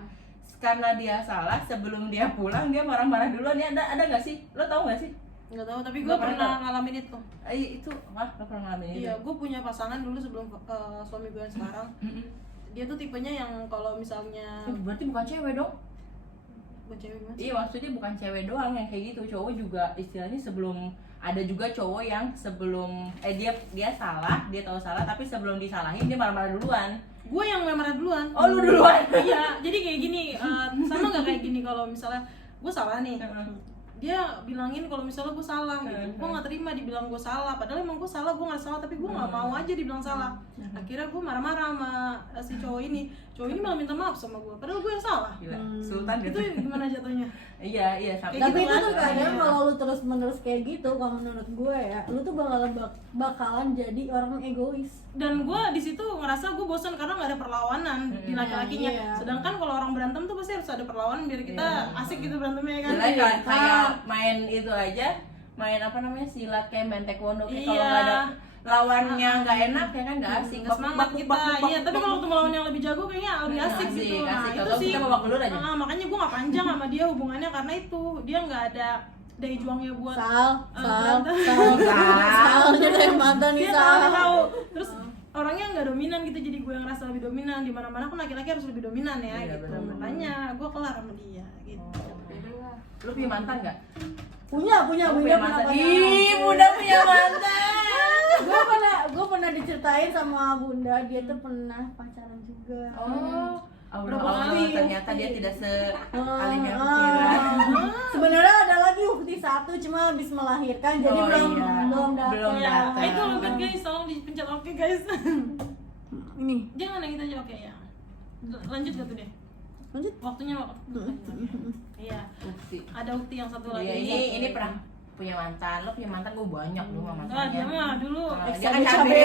Karena dia salah, sebelum dia pulang dia marah-marah duluan. Ya ada nggak sih? Lo tahu nggak sih? nggak tahu tapi gue Nggak pernah pernah ngalamin itu Itu lo pernah ngalamin itu? iya gue punya pasangan dulu sebelum suami gue yang sekarang dia tuh tipenya yang kalau misalnya Berarti bukan cewek dong? bukan cewek gimana? Iya, maksudnya bukan cewek doang yang kayak gitu, cowok juga istilahnya sebelum, ada juga cowok yang sebelum dia salah, dia tahu salah tapi sebelum disalahin dia marah-marah duluan. Gue yang marah duluan. Oh, lu duluan. Iya, jadi kayak gini, sama nggak kayak gini kalau misalnya gue salah nih, dia bilangin kalau misalnya gue salah gitu. Gue nggak terima dibilang gue salah, padahal emang gue salah, gue nggak salah, tapi gue nggak mau aja dibilang salah. Akhirnya gue marah-marah sama si cowok ini malah minta maaf sama gue, padahal gue yang salah. Gila, Sultan Itu gitu. gimana jatuhnya? Iya sama. Kayak Tapi gitu itu kan? tuh kadang Iya. kalau lu terus menerus kayak gitu, kalau menurut gue ya, lu tuh bakalan jadi orang egois. Dan gue di situ ngerasa gue bosan karena nggak ada perlawanan di laki-lakinya. Iya. Sedangkan kalau orang berantem tuh pasti harus ada perlawanan biar kita asik gitu berantemnya ya kan. Selain kayak main itu aja, main apa namanya silat kayak main taekwondo, kayak kalau Iya. nggak ada lawannya nggak enak ya kan nggak asik. Nggak semangat kita. Iya, tapi kalau ketemu lawan yang lebih jago kayaknya lebih asik gitu. Nah, asik. itu Kalau sih. kita babak belur aja. Makanya gue nggak panjang sama dia hubungannya karena itu dia nggak ada daya juangnya buat berantem. Sal, dia dari mantan nih Dia Sal. tahu. Terus orangnya nggak dominan gitu, jadi gue yang ngerasa lebih dominan. Di mana-mana kan laki-laki harus lebih dominan ya Iya, gitu. benar-benar. Makanya gue kelar sama dia gitu. Lu punya mantan nggak? Punya Bunda pernah pacaran. Ih, Bunda punya mantan. Gue pernah diceritain sama Bunda, dia tuh pernah pacaran juga. Berapa kali? ternyata dia tidak sekali yang Ah. kira. Sebenarnya ada lagi ukti satu, cuma habis melahirkan, jadi Oh, belum iya. datang. Belum datang. Itu lompat guys, tolong dipencet oke guys. Ini Jangan yang itu aja oke ya. Lanjut gak tuh deh? lanjut. Waktunya Iya. Bukti. Ada ukti yang satu lagi. Iya, ini pernah punya mantan. Lo punya mantan gue banyak lu sama Ah, dia mantannya. mah dulu. Dia kan cabe.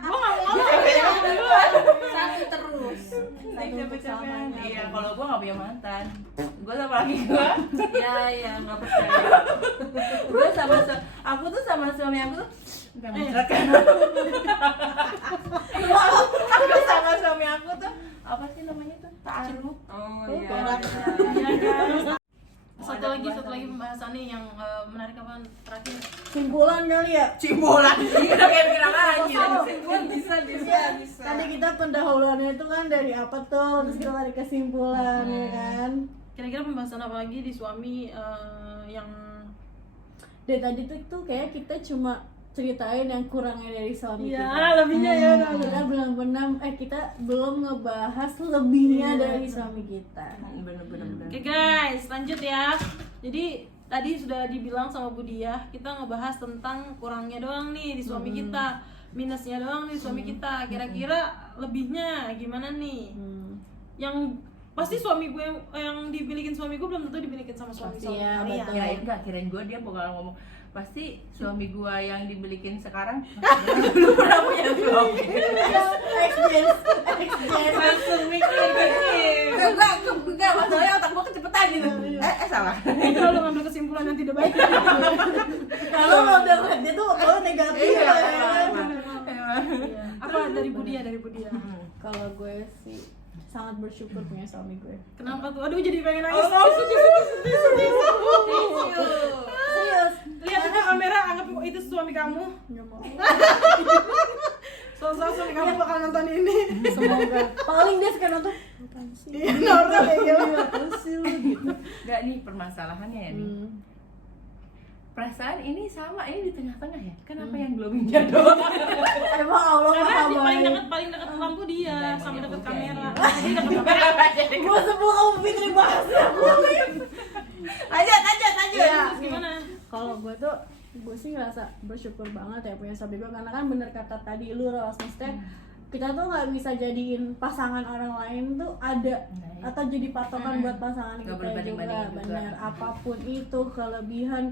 Gue gak mau dulu. Satu terus. Satu untuk selamanya. Iya, kalau gue gak punya mantan. Gue sama laki gue. Ya, nggak percaya. Gue sama aku tuh sama suami aku tuh nggak menceritakan. Aku sama suami aku tuh apa sih namanya tuh? Taruh. Oh iya. Iya guys. Satu lagi pembahasannya yang menarik apa terakhir? Simpulan kali ya. Cimbolan. Iya, kayak bilang aja. Bisa. Tadi kita pendahuluannya itu kan dari apa tuh, terus kita tarik kesimpulan ya kan. Kira-kira pembahasan apa lagi di suami yang Dari tadi tuh kayak kita cuma ceritain yang kurangnya dari suami kita. ya lebihnya ya udah. Kita belum ngebahas lebihnya dari suami kita. Bener-bener. Oke guys, lanjut ya. Jadi tadi sudah dibilang sama Budiah, kita ngebahas tentang kurangnya doang nih di suami kita, minusnya doang nih di suami kita. Kira-kira lebihnya gimana nih? Yang pasti suami gue yang dibilikin suami gue belum tentu dibilikin sama suami Pasti ya, kalian. betul. Kirain gue dia bakal ngomong pasti suami gue yang dibelikin sekarang belum pernah punya suami. Experience. Langsung mikir. Enggak, masalahnya otak gue kecepetan gitu. Salah. Itu lo ngambil kesimpulan yang tidak baik. Kalau lo udah ngeliat dia tuh kalau negatif Iya, ya. Apa dari Budiah? Kalau gue sih sangat bersyukur punya suami gue. Kenapa tuh? Aduh jadi pengen nangis. Serius. Lihat aja kamera, anggap itu suami kamu. Nggak mau. Soal suami kamu bakal nonton ini. Semoga. Paling dia suka nonton. Apaan sih? Iya, normal ya gitu. Apaan sih lu gitu. Enggak nih permasalahannya ya nih. Perasaan ini sama, ini di tengah-tengah ya. Kenapa yang glowingnya doang? Emang Allah Karena maha di baik. paling dekat lampu dia, Iya, sampai emang dekat ya, kamera. udah. Jadi dekat kamera. Gue sebelum kamu Fitri bahas ya. Lanjut. Iya. Terus gimana? Kalau gue tuh sih ngerasa bersyukur banget ya punya suami gue, karena kan bener kata tadi lu Ros, maksudnya kita tuh nggak bisa jadiin pasangan orang lain tuh ada atau jadi patokan buat pasangan Nggak kita juga. berbanding-bandingin juga. Bener, apapun itu kelebihan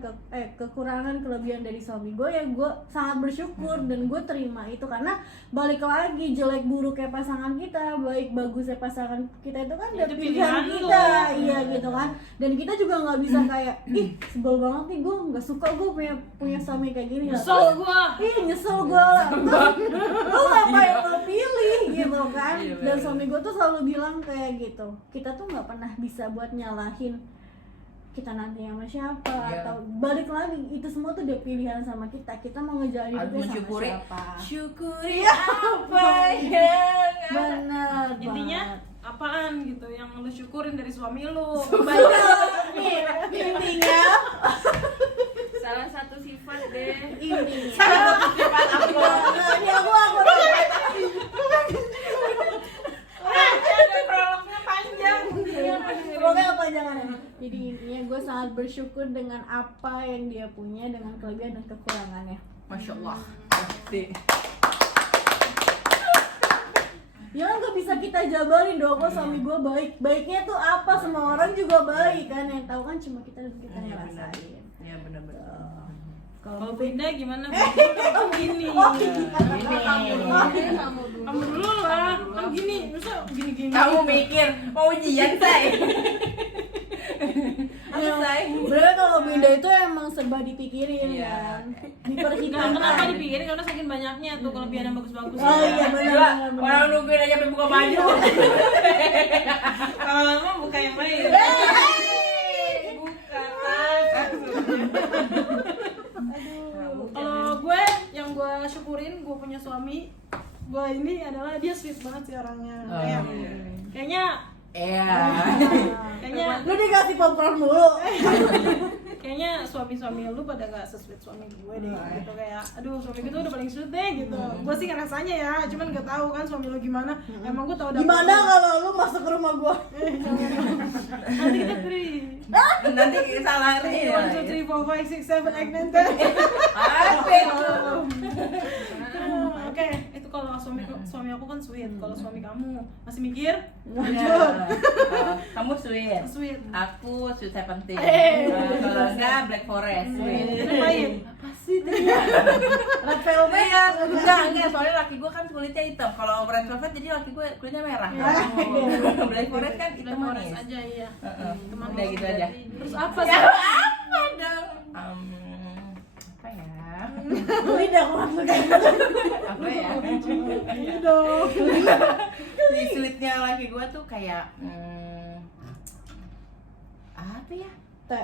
kekurangan kelebihan dari suami gue ya gue sangat bersyukur dan gue terima itu, karena balik lagi jelek buruknya pasangan kita, baik bagusnya pasangan kita itu kan Ya, udah itu pilihan pilihan kita, lo. iya gitu kan. Dan kita juga nggak bisa kayak ih sebel banget nih, gue nggak suka gue punya suami kayak gini. Nyesel gua. Nyesel gue. Lu ngapain lo pilih gitu kan. Iya, Dan bener. suami gue tuh selalu bilang kayak gitu, kita tuh nggak pernah bisa buat nyalahin kita nanti sama siapa, Iya. atau balik lagi itu semua tuh udah pilihan sama kita mau ngejalanin Harus hidupnya sama mensyukuri. siapa. Syukuri apa yang Benar Intinya banget. apaan gitu yang lu syukurin dari suami lu? Nih, intinya Salah satu sifat deh. intinya ini aku Ada prolognya panjang. pokoknya apa jangan. Jadi intinya gue sangat bersyukur bersyukur dengan apa yang dia punya, dengan kelebihan dan kekurangannya. Masya Allah. Pasti. Ya kan gak bisa kita jabarin dong, kok suami gue baik. Baiknya tuh apa? Semua orang juga baik kan, yang tahu kan cuma kita dan kita yang rasain. Iya benar-benar. Kalau Bunda gimana? Oh Gini. Kamu dulu lah. Kan gini, masa gini-gini. Kamu mikir mau ujian say? Apa say? Bener kalau Bunda itu emang serba dipikirin Iya. kan, Nah, diperhitungkan. kenapa dipikirin? Karena saking banyaknya tuh kelebihan yang bagus-bagus. Oh iya Gila, benar. orang nungguin aja sampai buka baju. Kalau lama buka yang lain. Buka tas. Kalau gue yang gue syukurin gue punya suami, gue ini adalah dia sweet banget sih orangnya. Kayaknya kayaknya Lu dikasih popcorn mulu. kayaknya suami-suami lu pada gak sesuai suami gue deh gitu, kayak aduh suami gue tuh udah paling sweet deh gitu. Gue sih ngerasanya ya, cuman gak tahu kan suami lu gimana. Emang gue tau Gimana kalau lu masuk ke rumah gua? nanti kita three. Nanti salah nih. 1, 2, 3, 4, 5, 6, 7, 8, 9, 10. Apa itu? Oke, itu kalau suami aku kan sweet. Kalau suami kamu masih mikir, lanjut. Iya. Kamu sweet. Sweet. Aku sweet 17. Eh. Kalau enggak Black Forest. Sweet. Ngapain? Apa sih itu? Red velvet? Iya, enggak, soalnya laki gue kan kulitnya hitam. Kalau red velvet jadi laki gue kulitnya merah. Black Forest kan hitam Forest manis. aja iya. Teman Udah gitu aja. Terus apa sih? Ya apa dong? Apa ya? Beli dah aku langsung kayak Apa ya? Iya dong. Si sweetnya laki gue tuh kayak apa ya?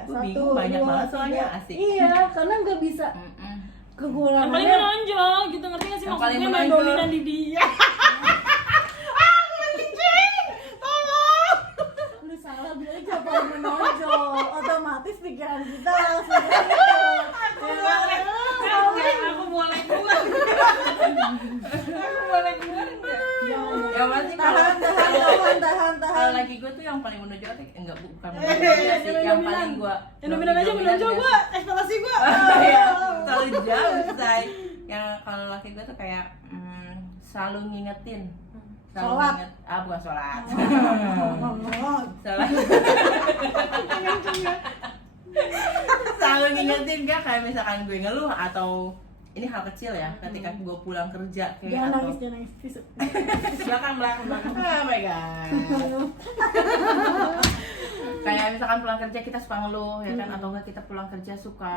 Gua bingung, banyak banget soalnya, asik. Iya, karena nggak bisa Yang kekurangannya. paling menonjol gitu, ngerti gak sih Yang paling maksudnya main menonjol. dominan di dia. Lu salah bilang siapa yang menonjol, otomatis pikiran kita langsung ke situ. Aku boleh keluar. Aku boleh keluar enggak? Ya masih Tahan. kalau lagi gue tuh yang paling menonjol enggak bukan Eh, menonjol sih, yang yang dominan. paling gue Yang dominan aja menonjol gue, ekspektasi gue. Iya, terlalu jauh say. Yang kalau laki gue tuh kayak selalu ngingetin. Selalu Sholat. bukan sholat. Oh, Sholat. Selalu ngingetin gak kayak misalkan gue ngeluh atau ini hal kecil ya, ketika gue pulang kerja kayak jangan atau nangis tisu. belakang. Oh my god. Kayak misalkan pulang kerja kita suka ngeluh ya kan, atau enggak kita pulang kerja suka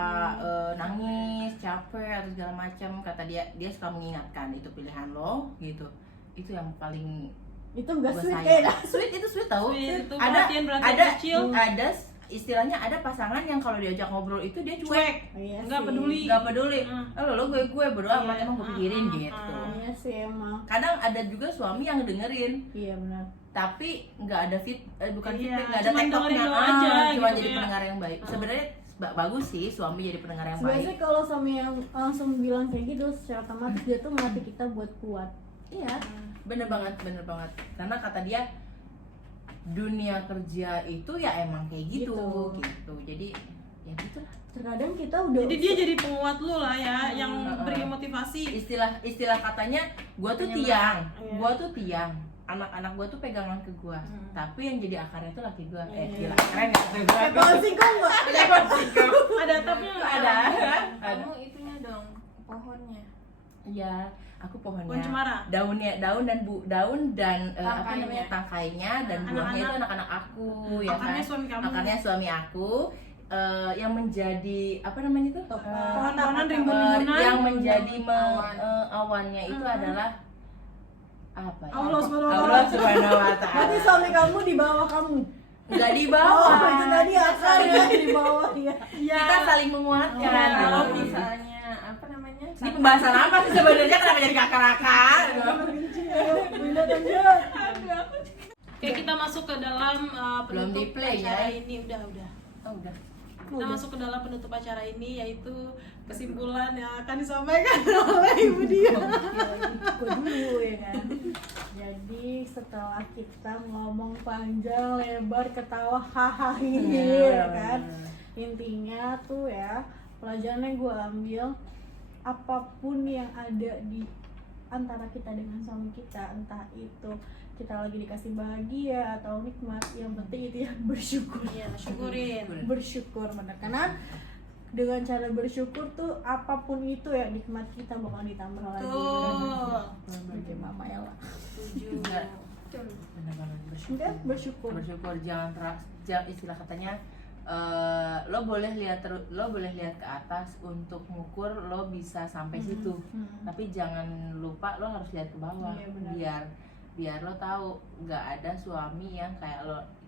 nangis, capek atau segala macam. Kata dia suka mengingatkan itu pilihan lo gitu. Itu yang paling Itu enggak gua sweet sayang. kayak Sweet itu sweet tau. Sweet itu Ada perhatian kecil. ada istilahnya ada pasangan yang kalau diajak ngobrol itu dia cuek. Iya Enggak sih. peduli. Nggak peduli. Hmm. Lo gue bodo amat, Iya. emang gue pikirin gitu. Iya sih emang. Kadang ada juga suami yang dengerin Iya benar. tapi nggak ada bukan Iya, feedback, nggak ada cuman tektoknya, dengerin doang aja cuma gitu jadi ya. pendengar yang baik. Sebenarnya bagus sih suami jadi pendengar yang Sebenarnya baik. kalau suami yang langsung bilang kayak gitu, secara otomatis dia tuh melatih kita buat kuat. Iya, bener banget. Karena kata dia dunia kerja itu ya emang kayak gitu. Jadi ya gitulah. Terkadang kita udah. Jadi dia jadi penguat lu lah ya, yang beri motivasi. Istilah katanya gua tuh Penyemangat. tiang, Iya. gua tuh tiang. Anak-anak gua tuh pegangan ke gua. Tapi yang jadi akarnya tuh laki gua. Gila, keren ya? kayak pohon singkong nggak? Ada atapnya nggak? Ada. Kamu itunya dong, pohonnya. Iya, aku pohonnya. Pohon cemara. Daun dan apa Tangkainya. namanya tangkainya dan buahnya itu anak-anak aku ya kan. Akarnya suami kamu. Akarnya suami aku yang menjadi apa namanya itu? Pohon-pohonan rimbun-rimbunan. Yang menjadi Awan. awannya itu adalah apa ya? Allah Subhanahu wa Allah Subhanahu wa Berarti taala. suami kamu di bawah kamu. Enggak di Oh, bawah. itu tadi akarnya di bawah ya. Iya. Kita saling menguatkan. Ya, kalau gitu. misalnya apa namanya? Ini pembahasan apa sih sebenarnya, kenapa jadi kakak-kakak? Bunda lanjut. Oke, kita masuk ke dalam Belum penutup di-play, acara ya? ini. Udah. Oh, udah. Kita masuk ke dalam penutup acara ini, yaitu kesimpulan yang akan disampaikan oleh Ibu Dia. Gue dulu ya kan. Ya Jadi setelah kita ngomong panjang lebar ketawa hahaha ini Iya, ya kan, intinya tuh ya pelajaran yang gue ambil, apapun yang ada di antara kita dengan suami kita, entah itu kita lagi dikasih bahagia atau nikmat, yang penting itu ya bersyukur. Iya, syukurin. Bersyukur bener, karena dengan cara bersyukur tuh apapun itu ya nikmat kita bakal ditambah lagi. Tuh. Seperti Mama Ella. Setuju. Benar-benar Enggak, bersyukur. bersyukur istilah katanya lo boleh lihat ke atas untuk mengukur lo bisa sampai situ, tapi jangan lupa lo harus lihat ke bawah. Iya, benar. biar lo tahu nggak ada suami yang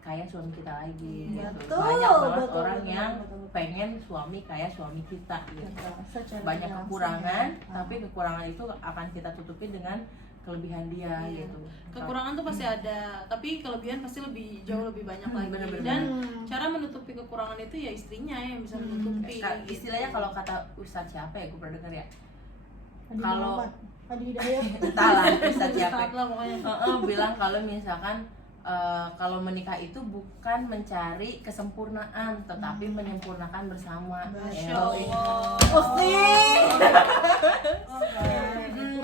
kayak suami kita lagi gitu. Betul, Banyak banget betul, orang betul, yang betul, betul. pengen suami kayak suami kita gitu. Secara Banyak langsung kekurangan, ya. tapi kekurangan itu akan kita tutupi dengan kelebihan dia Iya. gitu. Kekurangan tuh pasti ada, tapi kelebihan pasti jauh lebih banyak lagi. bener-bener. Dan cara menutupi kekurangan itu ya istrinya yang bisa menutupi. gitu. Istilahnya kalau kata Ustadz siapa ya, gue pernah dengar ya, Adi kalau- Muhammad, Adi Hidayat. entahlah Ustadz siapa, Ustadz lah pokoknya. bilang kalau misalkan kalau menikah itu bukan mencari kesempurnaan, tetapi menyempurnakan bersama. Masya Ya, Allah.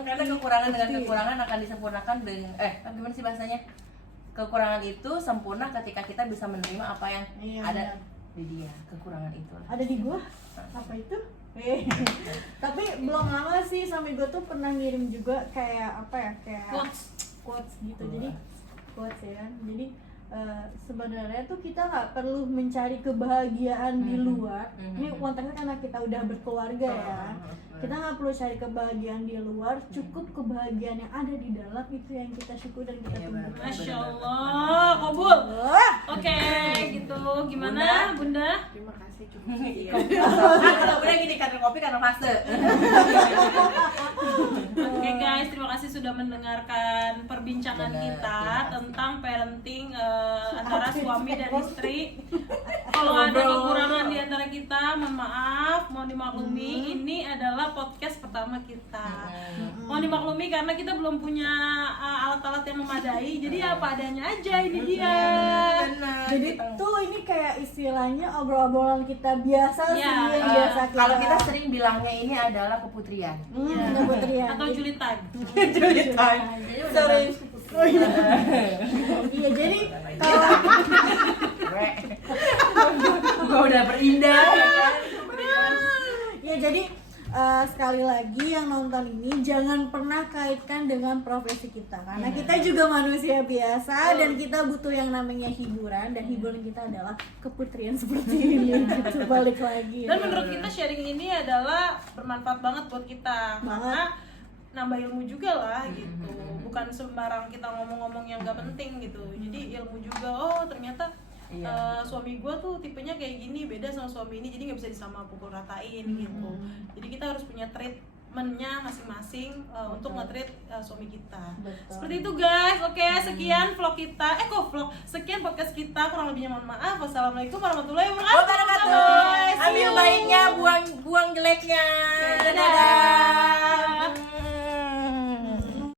karena kekurangan dengan kekurangan akan disempurnakan dengan gimana sih bahasanya? Kekurangan itu sempurna ketika kita bisa menerima apa yang Iya, ada benar. di dia. Kekurangan itulah. Ada di gua apa itu? Tapi belum lama sih suami gua tuh pernah ngirim juga kayak apa ya, kayak quotes gitu. Jadi quotes ya, jadi sebenarnya tuh kita nggak perlu mencari kebahagiaan di luar. Ini konteksnya karena kita udah berkeluarga ya, kita nggak perlu cari kebahagiaan di luar, cukup kebahagiaan yang ada di dalam itu yang kita syukur dan kita Iya, tunggu. benar. Masya Allah, kabul. Wah, Oke, gitu. Gimana, Bunda? Terima kasih cukup. Iya. Kalau udah gini karena kopi karena fase. Oke guys, terima kasih sudah mendengarkan perbincangan Benar, kita terima kasih. tentang parenting antara suami dan istri. Kalau ada kekurangan di antara kita, mohon maaf, mohon dimaklumi. Ini adalah podcast pertama kita. Mohon dimaklumi karena kita belum punya alat-alat yang memadai. Jadi apa adanya aja ini dia. Benar. jadi tuh ini kayak istilahnya obrol-obrolan kita biasa sih, Iya, yang biasa kita. Kalau kita sering bilangnya ini adalah keputrian. keputrian. Atau Julie time. Sorry. Oh iya. Iya, jadi kalau Gue udah berindah. ya jadi sekali lagi yang nonton ini jangan pernah kaitkan dengan profesi kita, karena kita juga manusia biasa dan kita butuh yang namanya hiburan, dan hiburan kita adalah keputrian seperti ini gitu. Balik lagi. Dan menurut kita sharing ini adalah bermanfaat banget buat kita. Banget. Karena nambah ilmu juga lah gitu. Bukan sembarang kita ngomong-ngomong yang gak penting gitu. Jadi ilmu juga, oh ternyata suami gue tuh tipenya kayak gini, beda sama suami ini, jadi nggak bisa disama pukul ratain gitu. Jadi kita harus punya treatmentnya masing-masing untuk nge-treat suami kita. Betul. Seperti itu guys. Oke, sekian vlog kita. Sekian podcast kita. Kurang lebihnya mohon maaf. Wassalamualaikum warahmatullahi wabarakatuh. Ambil baiknya, buang jeleknya. Dadah.